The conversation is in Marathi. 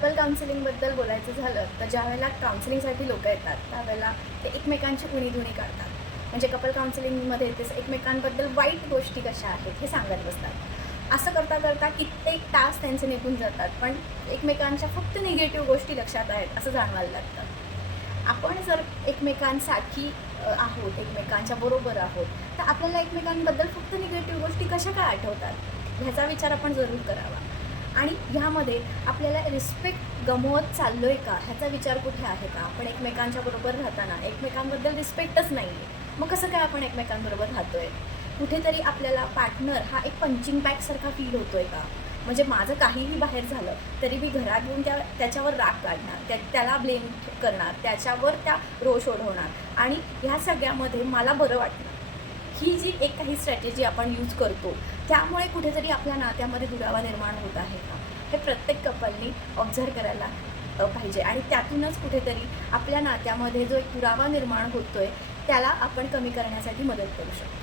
कपल काउन्सिलिंगबद्दल बोलायचं झालं तर ज्यावेळेला काउन्सिलिंगसाठी लोक येतात त्यावेळेला ते एकमेकांची उणीधुणी काढतात. म्हणजे कपल काउन्सिलिंगमध्ये ते एकमेकांबद्दल वाईट गोष्टी कशा आहेत हे सांगत बसतात. असं करता करता कित्येक तास त्यांचे निघून जातात, पण एकमेकांच्या फक्त निगेटिव्ह गोष्टी लक्षात आहेत असं जाणवायला लागतं. आपण जर एकमेकांसाठी आहोत, एकमेकांच्या बरोबर आहोत, तर आपल्याला एकमेकांबद्दल फक्त निगेटिव्ह गोष्टी कशा काय आठवतात ह्याचा विचार आपण जरूर करावा. आणि ह्यामध्ये आपल्याला रिस्पेक्ट गमवत चाललो आहे का ह्याचा विचार कुठे आहे का? आपण एकमेकांच्या बरोबर राहताना एकमेकांबद्दल रिस्पेक्टच नाही आहे, मग कसं काय आपण एकमेकांबरोबर राहतो आहे? कुठेतरी आपल्याला पार्टनर हा एक पंचिंग बॅगसारखा फील होतो आहे का? म्हणजे माझं काहीही बाहेर झालं तरी मी घरात येऊन त्याच्यावर राग काढणार, त्याला ब्लेम करणार, त्याच्यावर त्या रोष ओढवणार आणि ह्या सगळ्यामध्ये मला बरं वाटणार. ही जी एक काही स्ट्रॅटेजी आपण यूज करतो त्यामुळे कुठेतरी आपल्या नात्यामध्ये दुरावा निर्माण होत आहे का हे प्रत्येक कपलनी ऑब्झर्व करायला पाहिजे. आणि त्यातूनच कुठेतरी आपल्या नात्यामध्ये जो एक दुरावा निर्माण होतोय त्याला आपण कमी करण्यासाठी मदत करू शकतो.